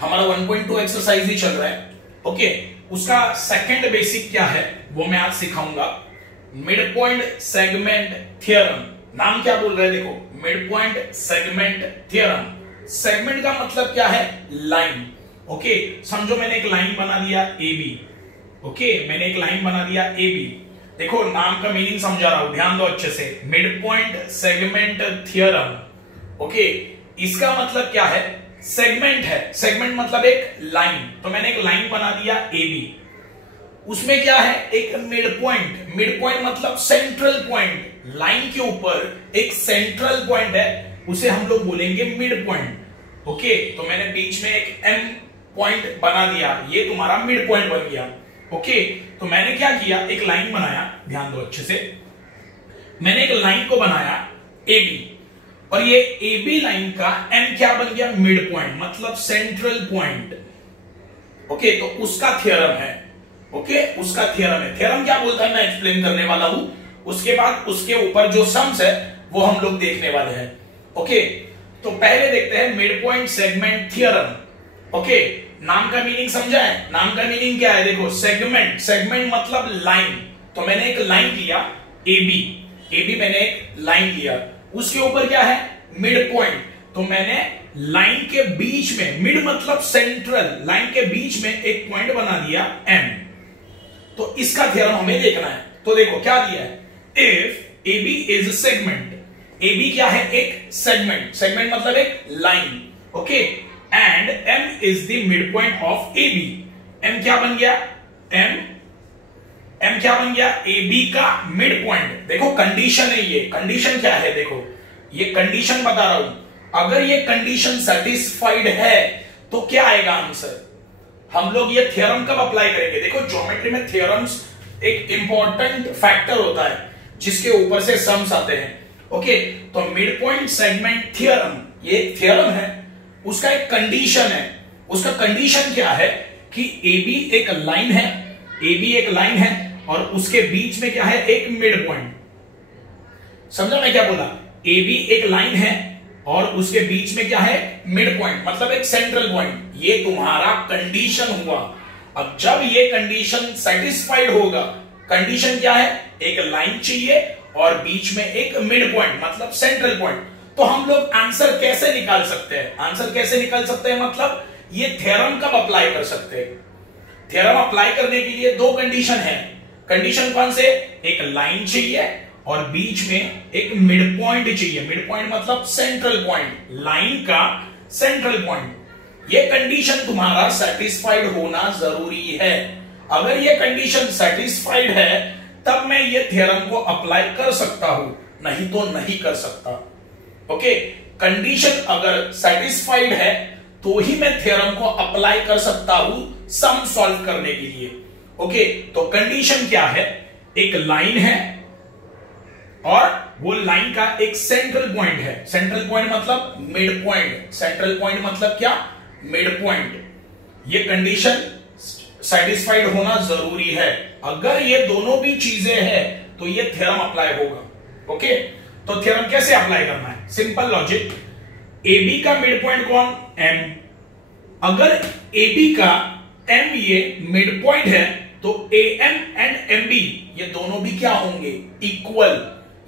हमारा 1.2 एक्सरसाइज ही चल रहा है। ओके, उसका सेकंड बेसिक क्या है वो मैं आज सिखाऊंगा। Mid point segment theorem. नाम क्या बोल रहे हैं देखो, mid point segment theorem. Segment का मतलब क्या है, लाइन। ओके, समझो मैंने एक लाइन बना दिया ए बी। ओके, मैंने एक लाइन बना दिया ए बी। देखो नाम का मीनिंग समझा रहा हूं, ध्यान दो अच्छे से। Mid point segment theorem. Okay, इसका मतलब क्या है, सेगमेंट है। सेगमेंट मतलब एक लाइन। तो मैंने एक लाइन बना दिया ए बी, उसमें क्या है, एक मिड पॉइंट। मिड पॉइंट मतलब सेंट्रल पॉइंट। लाइन के ऊपर एक सेंट्रल पॉइंट है, उसे हम लोग बोलेंगे मिड पॉइंट। ओके, तो मैंने बीच में एक एम पॉइंट बना दिया, ये तुम्हारा मिड पॉइंट बन गया। ओके, तो मैंने क्या किया, एक लाइन बनाया, ध्यान दो अच्छे से। मैंने एक लाइन को बनाया ए बी, और ये ए बी लाइन का एम क्या बन गया, मिड पॉइंट मतलब सेंट्रल पॉइंट। ओके, तो उसका थ्योरम है। ओके, उसका थ्योरम है। थ्योरम क्या बोलता है मैं एक्सप्लेन करने वाला हूं, उसके बाद उसके ऊपर जो सम्स है वो हम लोग देखने वाले हैं। ओके, तो पहले देखते हैं mid point segment theorem. Okay, नाम का मीनिंग समझा है। नाम का मीनिंग क्या है देखो, सेगमेंट। सेगमेंट मतलब लाइन। तो मैंने एक लाइन लिया ए बी। ए बी मैंने एक लाइन लिया, उसके ऊपर क्या है, मिड पॉइंट। तो मैंने लाइन के बीच में, मिड मतलब सेंट्रल, लाइन के बीच में एक पॉइंट बना दिया एम। तो इसका थ्योरम हमें देखना है। तो देखो क्या दिया है, if A B is segment. A B क्या है, एक सेगमेंट। सेगमेंट मतलब एक line. Okay, and M is the mid point of A B. M क्या बन गया, एम क्या बन गया, ए बी का मिड पॉइंट। देखो कंडीशन है ये। कंडीशन क्या है देखो, ये कंडीशन बता रहा हूं। अगर ये कंडीशन सेटिस्फाइड है तो क्या आएगा आंसर। हम लोग ये थ्योरम कब अप्लाई करेंगे, देखो ज्योमेट्री में थ्योरम्स एक इंपॉर्टेंट फैक्टर होता है जिसके ऊपर से सम्स आते हैं। ओके, तो मिड पॉइंट सेगमेंट थ्योरम, ये थ्योरम है, उसका एक कंडीशन है। उसका कंडीशन क्या है कि ए बी एक लाइन है, ए बी एक लाइन है, और उसके बीच में क्या है, एक मिड पॉइंट। समझा मैं क्या बोला, ए बी एक लाइन है और उसके बीच में क्या है, मिड पॉइंट मतलब एक सेंट्रल पॉइंट। ये तुम्हारा कंडीशन हुआ। अब जब ये कंडीशन सेटिस्फाइड होगा, कंडीशन क्या है, एक लाइन चाहिए और बीच में एक मिड पॉइंट मतलब सेंट्रल पॉइंट। तो हम लोग आंसर कैसे निकाल सकते हैं, आंसर कैसे निकाल सकते हैं मतलब ये थ्योरम कब अप्लाई कर सकते हैं। थ्योरम अप्लाई करने के लिए दो कंडीशन है। कंडीशन कौन से, एक लाइन चाहिए और बीच में एक मिड पॉइंट चाहिए। मिड पॉइंट मतलब सेंट्रल पॉइंट, लाइन का सेंट्रल पॉइंट। ये कंडीशन तुम्हारा सेटिस्फाइड होना जरूरी है। अगर ये कंडीशन सेटिस्फाइड है तब मैं ये थ्योरम को अप्लाई कर सकता हूं, नहीं तो नहीं कर सकता। ओके, कंडीशन अगर सेटिस्फाइड है तो ही मैं थ्योरम को अप्लाई कर सकता हूं सम सॉल्व करने के लिए। ओके, तो कंडीशन क्या है, एक लाइन है और वो लाइन का एक सेंट्रल पॉइंट है। सेंट्रल पॉइंट मतलब मिड पॉइंट। सेंट्रल पॉइंट मतलब क्या, मिड पॉइंट। ये कंडीशन सेटिस्फाइड होना जरूरी है। अगर ये दोनों भी चीजें हैं तो ये थ्योरम अप्लाई होगा। ओके, तो थ्योरम कैसे अप्लाई करना है, सिंपल लॉजिक। ए बी का मिड पॉइंट कौन, एम। अगर ए बी का एम ये मिड पॉइंट है तो A M and M B ये दोनों भी क्या होंगे, इक्वल।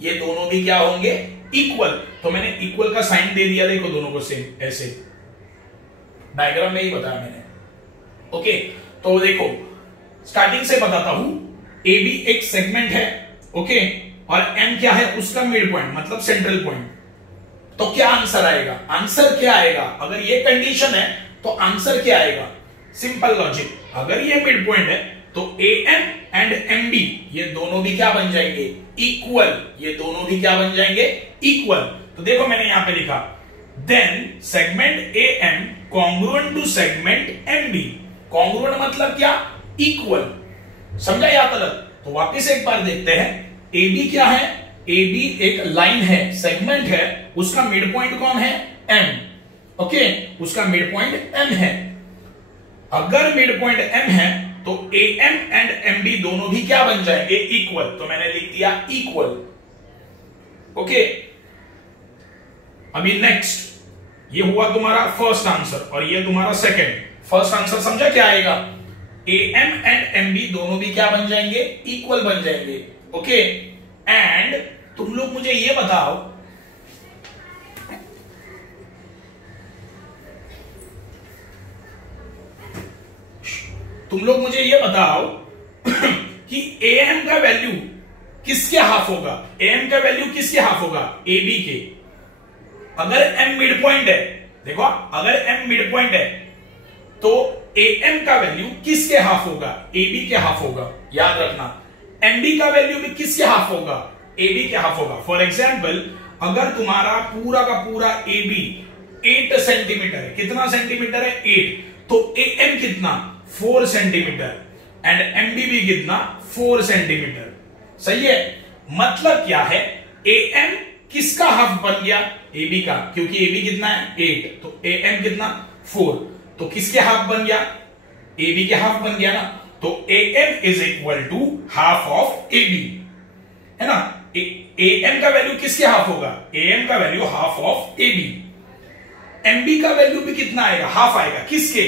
ये दोनों भी क्या होंगे, इक्वल। तो मैंने इक्वल का साइन दे दिया, देखो दोनों को सेम, ऐसे डायग्राम में ही बताया मैंने। ओके, तो देखो स्टार्टिंग से बताता हूं। ए बी एक सेगमेंट है, ओके, और एम क्या है, उसका मिड पॉइंट मतलब सेंट्रल पॉइंट। तो क्या आंसर आएगा, आंसर क्या आएगा, अगर ये कंडीशन है तो आंसर क्या आएगा, सिंपल लॉजिक। अगर ये मिड पॉइंट है तो A M and M B ये दोनों भी क्या बन जाएंगे, इक्वल। ये दोनों भी क्या बन जाएंगे, इक्वल। तो देखो मैंने यहां पे लिखा, then segment A M congruent to segment M B. Congruent मतलब क्या, इक्वल। समझा या गलत। तो वापस एक बार देखते हैं, ए बी क्या है, ए बी एक लाइन है, सेगमेंट है, उसका मिड पॉइंट कौन है, एम। ओके, उसका मिड पॉइंट एम है। अगर मिड पॉइंट एम है तो A M and M B दोनों भी क्या बन जाएंगे, इक्वल। तो मैंने लिख दिया इक्वल। ओके, अभी नेक्स्ट ये हुआ तुम्हारा फर्स्ट आंसर और ये तुम्हारा सेकंड। फर्स्ट आंसर समझा क्या आएगा, AM एंड MB दोनों भी क्या बन जाएंगे, इक्वल बन जाएंगे। ओके, एंड तुम लोग मुझे ये बताओ कि AM का वैल्यू किसके हाफ होगा, AM का वैल्यू किसके हाफ होगा, AB के। अगर M मिड पॉइंट है, देखो अगर M मिड पॉइंट है तो AM का वैल्यू किसके हाफ होगा, AB के हाफ होगा। याद रखना, MB का वैल्यू भी किसके हाफ होगा, AB के हाफ होगा। फॉर एग्जाम्पल अगर तुम्हारा पूरा का पूरा AB 8 सेंटीमीटर है, कितना सेंटीमीटर है, 8, तो AM कितना, 4 सेंटीमीटर एंड MB भी कितना, 4 सेंटीमीटर। सही है, मतलब क्या है, AM किसका हाफ बन गया, AB का, क्योंकि AB कितना है 8, तो AM कितना 4, तो किसके हाफ बन गया, AB के हाफ बन गया ना। तो AM is equal to half of AB, है ना। AM का वैल्यू किसके हाफ होगा, AM का value half of AB। MB का वैल्यू भी कितना आएगा, हाफ आएगा, किसके,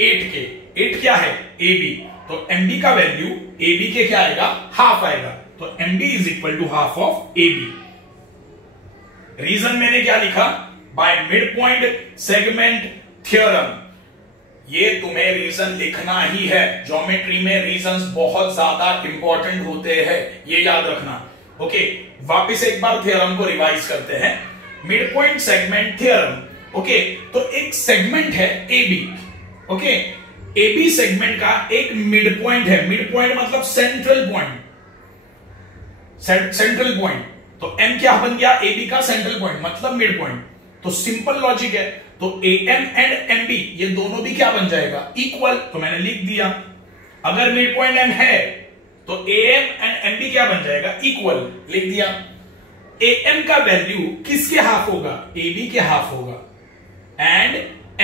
8 के। 8 क्या है, AB, तो MB का वैल्यू AB के क्या आएगा, हाफ आएगा। तो MB is equal to half of AB। Reason मैंने क्या लिखा, by mid point segment theorem. ये तुम्हें रीजन लिखना ही है, ज्योमेट्री में रीजंस बहुत ज्यादा इंपॉर्टेंट होते हैं, ये याद रखना। ओके, वापस एक बार थ्योरम को रिवाइज करते हैं, mid point segment theorem. Okay, तो एक सेगमेंट है AB, ओके, AB सेगमेंट का एक मिड पॉइंट है, मिड पॉइंट मतलब सेंट्रल पॉइंट, सेंट्रल पॉइंट। तो M क्या बन गया, AB का सेंट्रल पॉइंट मतलब मिड पॉइंट। तो सिंपल लॉजिक है, तो AM एंड MB ये दोनों भी क्या बन जाएगा, इक्वल। तो मैंने लिख दिया, अगर मिड पॉइंट M है तो AM एंड MB क्या बन जाएगा, इक्वल, लिख दिया। AM का वैल्यू किसके हाफ होगा, AB के हाफ होगा, एंड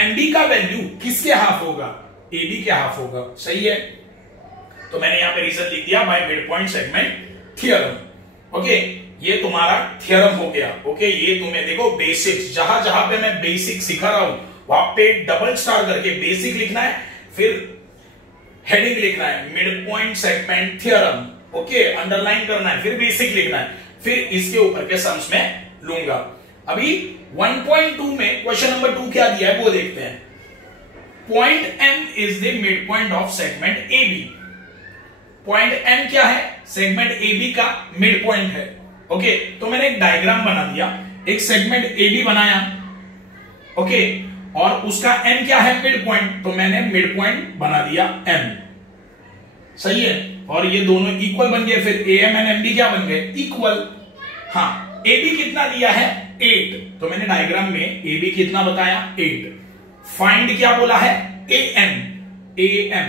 MB का वैल्यू किसके हाफ होगा, AB के हाफ होगा। सही है, तो मैंने यहां पे रीजन लिख दिया bye mid point segment theorem. Okay, ये तुम्हारा थ्योरम हो गया। ओके, ये तुम्हें देखो बेसिक्स, जहां जहां पे मैं बेसिक सिखा रहा हूं वहां पे डबल स्टार करके बेसिक लिखना है, फिर हेडिंग लिखना है mid point segment theorem. Okay, underline करना है, फिर बेसिक लिखना है, फिर इसके ऊपर के सम्स में लूंगा। अभी 1.2 में क्वेश्चन नंबर 2 क्या दिया है वो देखते हैं। Point M is the mid point of segment AB। Point M क्या है, सेगमेंट AB का मिड पॉइंट है। ओके, तो मैंने एक डायग्राम बना दिया, एक सेगमेंट AB बनाया, ओके, और उसका M क्या है, मिड पॉइंट, तो मैंने मिड पॉइंट बना दिया M। सही है, और ये दोनों इक्वल बन गए, फिर AM एंड MB क्या बन गए, इक्वल। हाँ, AB कितना दिया है, 8, तो मैंने डायग्राम में AB कितना बताया, 8। फाइंड क्या बोला है, AM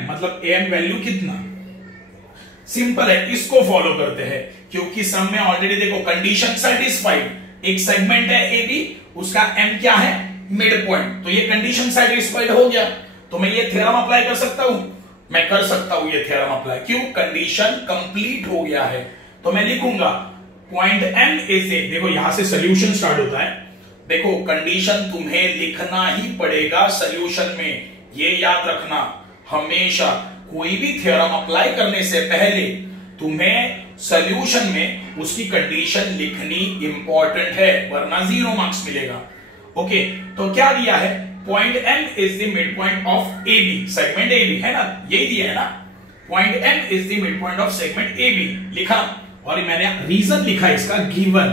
मतलब AM वैल्यू कितना। सिंपल है, इसको फॉलो करते हैं, क्योंकि सम में ऑलरेडी देखो कंडीशन सेटिस्फाइड, एक सेगमेंट है AB, उसका M क्या है, मिड पॉइंट, तो ये कंडीशन सेटिस्फाइड हो गया। तो मैं ये थ्योरम अप्लाई कर सकता हूं, मैं कर सकता हूं ये थ्योरम अप्लाई, क्यों, कंडीशन कंप्लीट हो गया है। तो मैं लिखूंगा पॉइंट M इज ए, देखो यहां से सोल्यूशन स्टार्ट होता है। देखो कंडीशन तुम्हें लिखना ही पड़ेगा सोल्यूशन में, ये याद रखना हमेशा। कोई भी थ्योरम अप्लाई करने से पहले तुम्हें सॉल्यूशन में उसकी कंडीशन लिखनी इंपॉर्टेंट है, वरना 0 मार्क्स मिलेगा। ओके, तो क्या दिया है, point M is the mid point of AB, segment AB है ना, यही दिया है ना, point M is the mid point of segment AB लिखा, और मैंने रीजन लिखा इसका गिवन।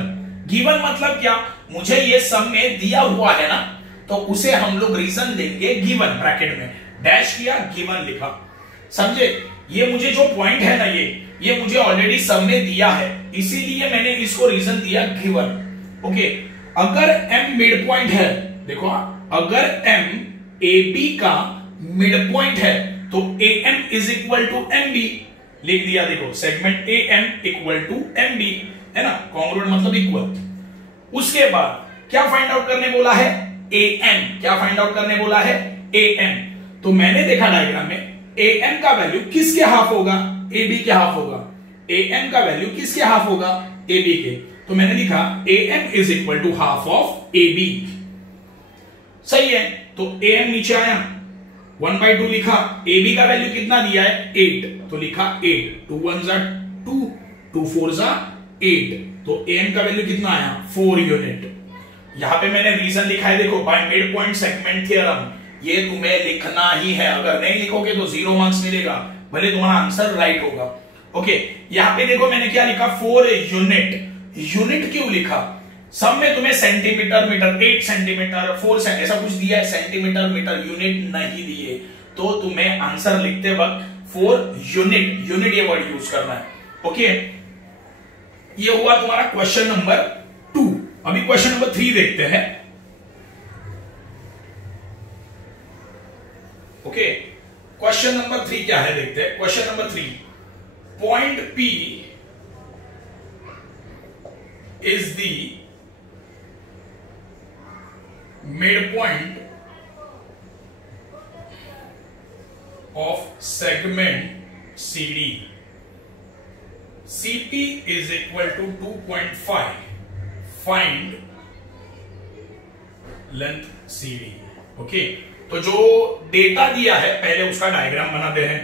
गिवन मतलब क्या, मुझे ये सम में दिया हुआ है ना, तो उसे हम लोग रीजन देंगे गिवन, ब्रैकेट में डैश किया, गिवन लिखा। समझे, ये मुझे जो पॉइंट है ना, ये मुझे ऑलरेडी सम में दिया है, इसीलिए मैंने इसको रीजन दिया गिवन। ओके, अगर M मिड पॉइंट है, देखो अगर M AB का मिड पॉइंट है तो AM is equal to MB, लिख दिया। देखो segment AM equal to MB है ना, कॉन्ग्रुएंट मतलब इक्वल। उसके बाद क्या फाइंड आउट करने बोला है, AM, क्या फाइंड आउट करने बोला है, AM। तो मैंने देखा डायग्राम में AM का वैल्यू किसके हाफ होगा, AB के हाफ होगा। AM का वैल्यू किसके हाफ होगा, AB के, तो मैंने लिखा AM is equal to half of AB। सही है। तो AM नीचे आया, 1/2 लिखा, AB का वैल्यू कितना दिया है 8, तो लिखा 8, 2 1 जा 2, 2 4 जा 8, तो AM का वैल्यू कितना आया 4 यूनिट। यहां पे मैंने रीजन लिखा है, देखो bye mid point segment theorem, ये तुम्हें लिखना ही है, अगर नहीं लिखोगे तो 0 मार्क्स मिलेगा, भले तुम्हारा आंसर राइट होगा। ओके, यहां पे देखो मैंने क्या लिखा 4 यूनिट। यूनिट क्यों लिखा, सब में तुम्हें सेंटीमीटर मीटर, 8 सेंटीमीटर 4 सेंटीमीटर ऐसा कुछ दिया है, सेंटीमीटर मीटर यूनिट नहीं दिए, तो तुम्हें आंसर लिखते वक्त 4 यूनिट, यूनिट ये वर्ड यूज करना है। ओके, ये हुआ तुम्हारा क्वेश्चन नंबर 2। अभी क्वेश्चन नंबर 3 देखते हैं। ओके, क्वेश्चन नंबर 3 क्या है देखते हैं। Question number 3, point P is the midpoint of segment CD. CP is equal to 2.5. Find length CD. Okay, तो जो डेटा दिया है पहले उसका डायग्राम बनाते हैं।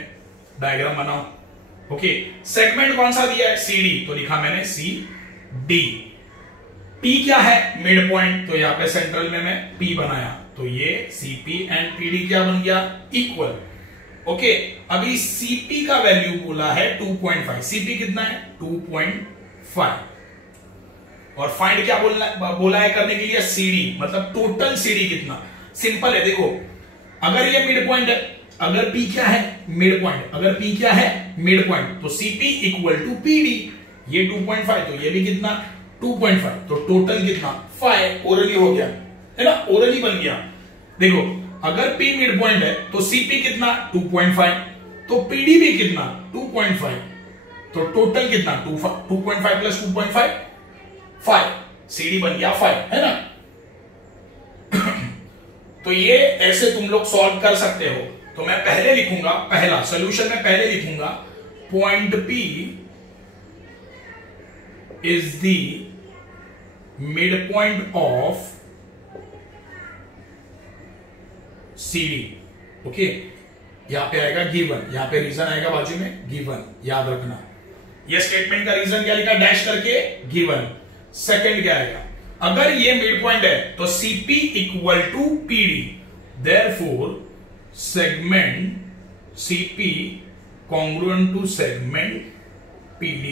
डायग्राम बनाओ। ओके, सेगमेंट कौन सा दिया है CD, तो लिखा मैंने CD। P क्या है मिड पॉइंट, तो यहां पे सेंट्रल में मैं P बनाया, तो ये CP एंड PD क्या बन गया इक्वल। ओके, अभी CP का वैल्यू बोला है 2.5, CP कितना है 2.5, और फाइंड क्या बोला है करने के लिए CD, मतलब टोटल CD कितना। सिंपल है, देखो अगर ये मिड पॉइंट है, अगर P क्या है मिड पॉइंट, अगर P क्या है मिड पॉइंट, तो CP इक्वल टू PD, ये 2.5 तो ये भी कितना 2.5, तो टोटल कितना 5, ओरली हो गया है ना, ओरली बन गया। देखो अगर P मिड पॉइंट है तो CP कितना 2.5, तो PD भी कितना 2.5, तो टोटल कितना 2.5 प्लस 2.5 5, CD बन गया 5, है ना। तो ये ऐसे तुम लोग सॉल्व कर सकते हो। तो मैं पहले लिखूंगा, पहला सॉल्यूशन में पहले लिखूंगा point P is the midpoint of CD. Okay, यहां पे आएगा गिवन, यहां पे रीजन आएगा बाजू में गिवन, याद रखना। ये स्टेटमेंट का रीजन क्या लिखा डैश करके गिवन। सेकंड क्या आएगा, अगर ये मिड पॉइंट है तो CP equal to PD, therefore segment CP congruent to segment PD।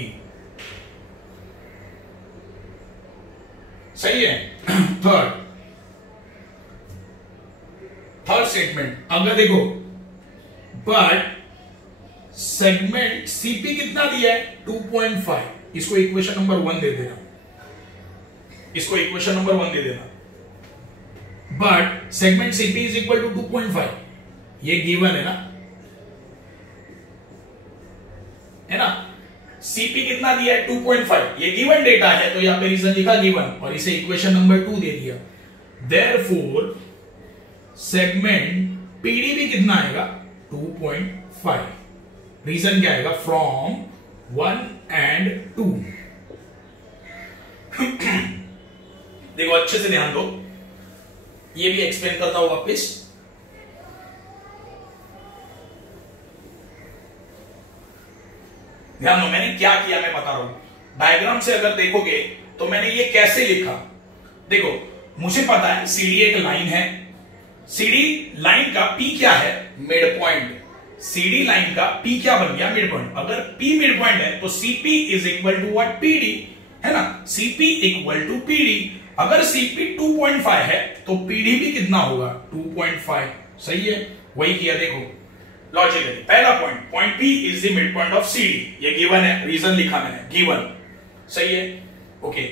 सही है। थर्ड स्टेटमेंट, अगर देखो बट सेगमेंट CP कितना दिया है 2.5, इसको इक्वेशन नंबर 1 दे देना, इसको इक्वेशन नंबर 1 दे देना। But segment CP is equal to 2.5, ये गिवन है ना, है ना। CP कितना दिया है 2.5, ये गिवन डेटा है, तो यहां पे रीजन लिखा गिवन, और इसे इक्वेशन नंबर 2 दे दिया। देयरफॉर सेगमेंट PD भी कितना आएगा 2.5, रीजन क्या आएगा फ्रॉम 1 एंड 2। देखो अच्छे से ध्यान दो, ये भी एक्सप्लेन करता हूं वापिस। ध्यान दो मैंने क्या किया, मैं बता रहा हूं। डायग्राम से अगर देखोगे तो मैंने ये कैसे लिखा, देखो मुझे पता है CD एक लाइन है, CD लाइन का P क्या है मिड पॉइंट, CD लाइन का P क्या बन गया मिड पॉइंट। अगर P मिड पॉइंट है तो CP is equal to what PD, है ना, CP इक्वल टू PD। अगर CP 2.5 है तो PD भी कितना होगा 2.5, सही है, वही किया। देखो लॉजिकली पहला point P is the mid point of CD, ये गिवन है, रीजन लिखा मैंने गिवन, सही है। ओके,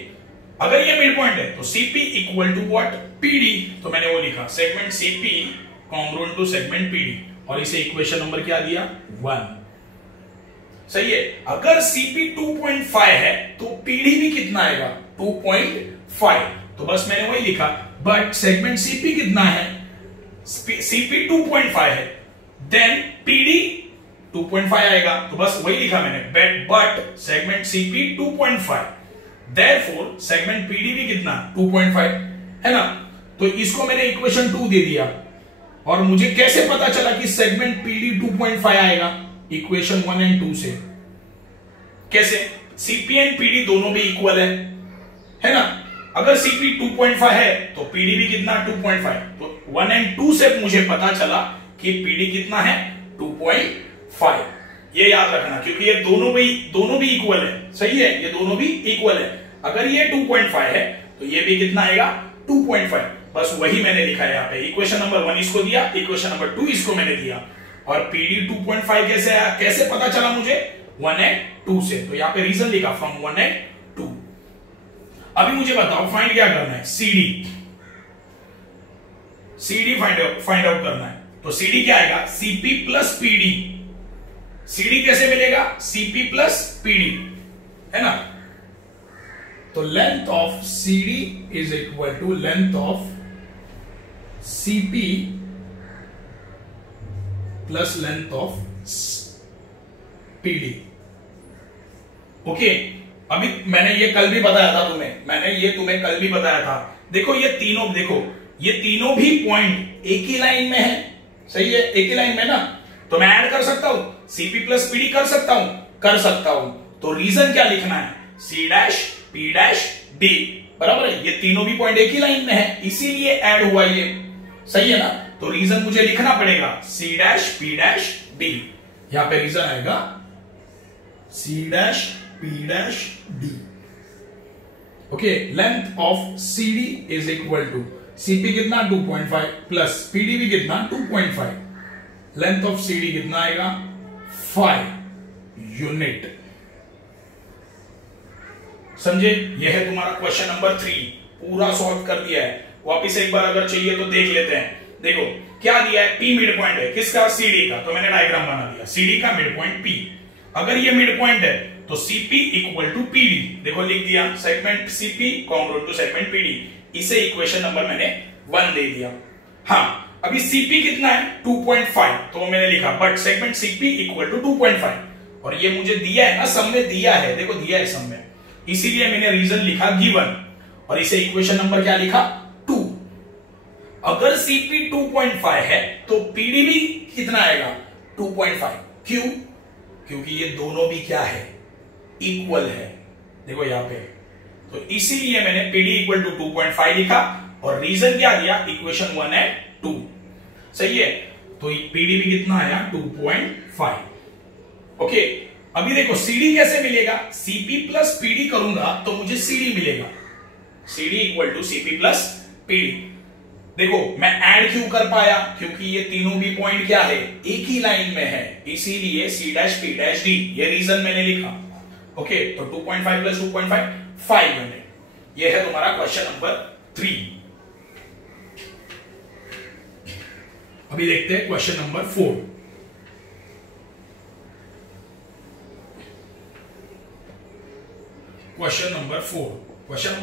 अगर ये मिड पॉइंट है तो CP equal to what PD, तो मैंने वो लिखा segment CP congruent to segment PD, और इसे इक्वेशन नंबर क्या दिया 1, सही है। अगर CP 2.5 है तो PD भी कितना आएगा 2.5, तो बस मैंने वही लिखा। बट सेगमेंट CP कितना है, CP 2.5 है, देन PD 2.5 आएगा, तो बस वही लिखा मैंने। But segment CP 2.5, therefore segment PD भी कितना 2.5, है ना। तो इसको मैंने इक्वेशन 2 दे दिया, और मुझे कैसे पता चला कि सेगमेंट पीडी 2.5 आएगा? इक्वेशन 1 एंड 2 से। कैसे? सीपी एंड पीडी दोनों भी इक्वल है ना? अगर सीपी 2.5 है तो पीडी भी कितना? 2.5। तो 1 एंड 2 से मुझे पता चला कि पीडी कितना है? 2.5। ये याद रखना, क्योंकि ये दोनों भी इक्वल है। सही है, ये दोनों भी इक्वल है। अगर ये 2.5 है तो ये भी कितना आएगा? 2.5। बस वही मैंने लिखा है यहाँ पे। इक्वेशन नंबर 1 इसको दिया, इक्वेशन नंबर 2 इसको मैंने दिया। और पीडी 2.5 कैसे आया, कैसे पता चला मुझे? 1 एंड 2 से। तो यहाँ पे रीजन लिखा फ्रॉम 1 एंड 2। अभी मुझे बताओ फाइंड क्या करना है? सीडी फाइंड आउट करना है। तो सीडी क्या आएगा? CP plus PD. सीडी कैसे मिलेगा? सीपी प्लस पीडी, है ना? तो length of CD is equal to length of CP plus length of PD. Okay, अभी मैंने ये कल भी बताया था देखो ये तीनों भी पॉइंट एक ही लाइन में है। सही है, एक ही लाइन में ना, तो मैं ऐड कर सकता हूं, सीपी प्लस पीडी कर सकता हूं। तो रीजन क्या लिखना है? C dash P dash D, बराबर है। ये तीनों भी पॉइंट एक ही लाइन में है, इसीलिए ऐड हुआ ये। सही है ना? तो रीजन मुझे लिखना पड़ेगा C dash P dash D. यहां पे रीजन आएगा C dash P dash D. Okay, length of CD is equal to CP कितना? 2.5 प्लस पीडी भी कितना? 2.5। लेंथ ऑफ सीडी कितना आएगा? 5 यूनिट। समझे? यह है तुम्हारा क्वेश्चन नंबर 3, पूरा सॉल्व कर दिया है। वापिस एक बार अगर चाहिए तो देख लेते हैं। देखो क्या दिया है? पी मिड पॉइंट है, किसका? सीडी का। तो मैंने डायग्राम बना दिया, सीडी का मिड पॉइंट पी। अगर ये मिड पॉइंट है तो सीपी इक्वल टू पीडी। देखो लिख दिया, segment CP congruent to segment PD. इसे इक्वेशन नंबर मैंने 1 दे दिया। हाँ, अभी सीपी कितना है? 2.5। तो मैंने लिखा but segment CP equal to 2.5। और ये मुझे दिया है ना, सम में दिया है, देखो दिया है सम में, इसीलिए मैंने रीजन लिखा गिवन, और इसे इक्वेशन नंबर क्या लिखा? 2। अगर सीपी 2.5 है तो पीडी भी कितना आएगा? 2.5। क्यों? क्योंकि ये दोनों भी क्या है? इक्वल है। देखो यहां पे, तो इसीलिए मैंने पीडी इक्वल टू 2.5 लिखा, और रीजन क्या दिया? Equation 1 and 2। सही है, तो पीडी भी कितना आया? 2.5। ओके, अभी देखो सीडी कैसे मिलेगा? सीपी प्लस पीडी करूंगा तो मुझे सीडी मिलेगा। CD equal to CP plus PD. देखो मैं ऐड क्यों कर पाया? क्योंकि ये तीनों भी पॉइंट क्या है? एक ही लाइन में है, इसीलिए C dash P dash D, ये रीजन मैंने लिखा। ओके, तो 2.5 प्लस 2.5 5 यूनिट। ये है तुम्हारा क्वेश्चन नंबर 3। अभी देखते हैं क्वेश्चन नंबर 4। क्वेश्चन नंबर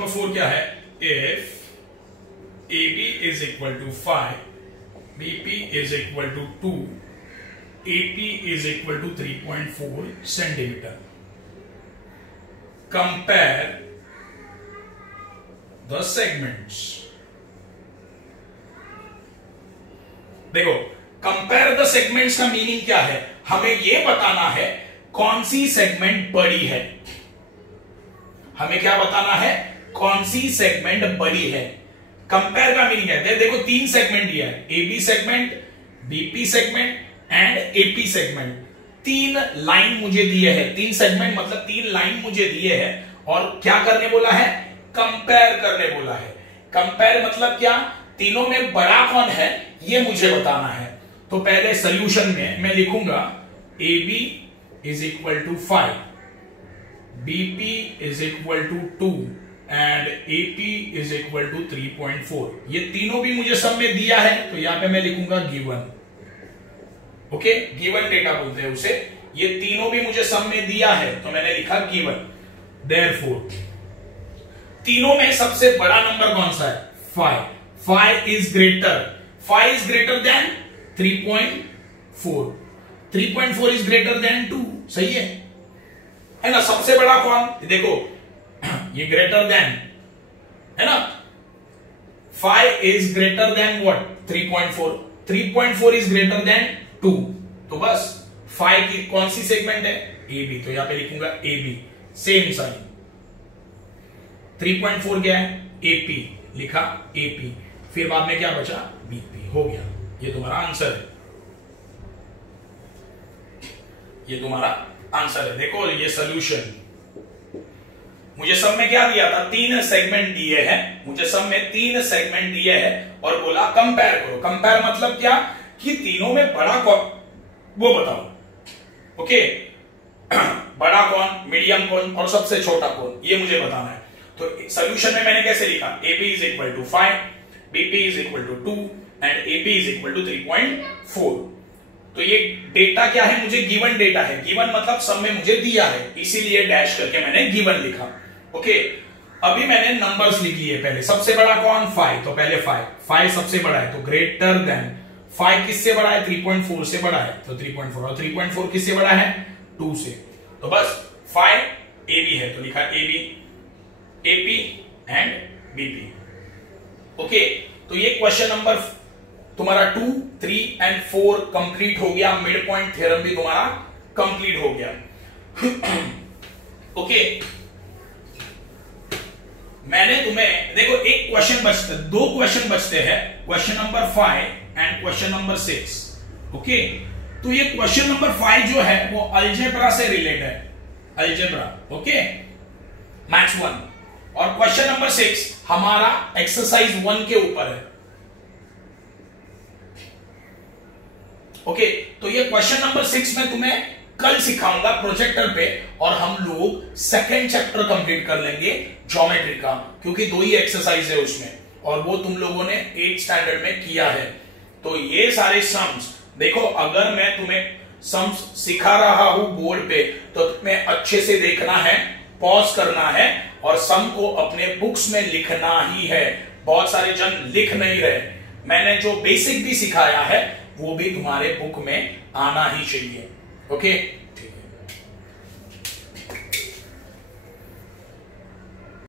4 क्या है? If AB is equal to 5, BP is equal to 2, AP is equal to 3.4 centimeter. Compare the segments. देखो, कंपेयर द सेगमेंट्स का मीनिंग क्या है? हमें यह बताना है कौन सी सेगमेंट बड़ी है। हमें क्या बताना है? कौन सी सेगमेंट बड़ी है। कंपेयर का मीनिंग है, देखो 3 सेगमेंट दिया है, AB segment, BP segment and AP segment. 3 line मुझे दिए हैं, 3 सेगमेंट मतलब 3 लाइन मुझे दिए हैं, और क्या करने बोला है? कंपेयर करने बोला है। कंपेयर मतलब क्या? तीनों में बड़ा कौन है ये मुझे बताना है। तो पहले सॉल्यूशन में मैं लिखूंगा AB is equal to 5, BP is equal to 2 and AP is equal to 3.4। ये तीनों भी मुझे सब में दिया है, तो यहां पे मैं लिखूंगा गिवन। ओके, गिवन डेटा बोलते हैं उसे। ये तीनों भी मुझे सब में दिया है, तो मैंने लिखा गिवन। देयरफॉर तीनों में सबसे बड़ा नंबर कौन सा है? 5। 5 is greater than 3.4। 3.4 is greater than 2। सही है ना? सबसे बड़ा कौन? देखो ये ग्रेटर देन है ना, 5 is greater than what 3.4, 3.4 is greater than 2, तो बस 5 की कौन सी सेगमेंट है, ए बी, तो यहां पे लिखूंगा ए बी, सेम साइन। 3.4 क्या है, एपी, लिखा एपी, फिर बाद में क्या बचा, बीपी, हो गया। ये तुम्हारा आंसर है, ये तुम्हारा आंसर है। देखो ये सोल्यूशन, मुझे सब में क्या दिया था, 3 सेगमेंट दिए हैं, मुझे सब में 3 सेगमेंट दिए हैं और बोला कंपेयर करो। कंपेयर मतलब क्या, कि तीनों में बड़ा कौन वो बताओ, ओके बड़ा कौन, मीडियम कौन और सबसे छोटा कौन, ये मुझे बताना है। तो सोल्यूशन में मैंने कैसे लिखा, AP is equal to 5, BP is equal to 2 and AP is equal to 3.4। तो ये डेटा क्या है, मुझे गिवन डेटा है, गिवन मतलब सब में मुझे दिया है, इसीलिए डैश करके मैंने गिवन लिखा। ओके, अभी मैंने नंबर्स लिख लिए, पहले सबसे बड़ा कौन 5, तो पहले 5 सबसे बड़ा है, तो ग्रेटर देन 5 किससे बड़ा है, 3.4 से बड़ा है, तो 3.4, और 3.4 किससे बड़ा है, 2 से, तो बस 5 AB है, तो लिखा AB, AP and BP। Okay, तो ये क्वेश्चन नंबर तुम्हारा 2, 3 एंड 4 कंप्लीट हो गया, मिड पॉइंट थ्योरम भी तुम्हारा कंप्लीट हो गया। ओके, मैंने तुम्हें देखो एक क्वेश्चन बचता, 2 क्वेश्चन बचते हैं, question number 5 and question number 6। Okay, तो ये क्वेश्चन नंबर 5 जो है वो अलजेब्रा से रिलेटेड है, अलजेब्रा, ओके मैथ्स 1, और क्वेश्चन नंबर 6 हमारा एक्सरसाइज 1 के ऊपर है। ओके, तो ये क्वेश्चन नंबर 6 में तुम्हें कल सिखाऊंगा प्रोजेक्टर पे, और हम लोग सेकंड चैप्टर कंप्लीट कर लेंगे ज्योमेट्री का, क्योंकि 2 ही एक्सरसाइज है उसमें, और वो तुम लोगों ने 8th स्टैंडर्ड में किया है। तो ये सारे सम्स देखो, अगर मैं तुम्हें सम्स सिखा रहा हूं बोर्ड पे, तो तुम्हें अच्छे से देखना है, पॉज करना है, और सम को अपने बुक्स में लिखना ही है। बहुत सारे जन लिख नहीं रहे, मैंने जो बेसिक भी सिखाया है वो भी तुम्हारे बुक में आना ही चाहिए। ओके,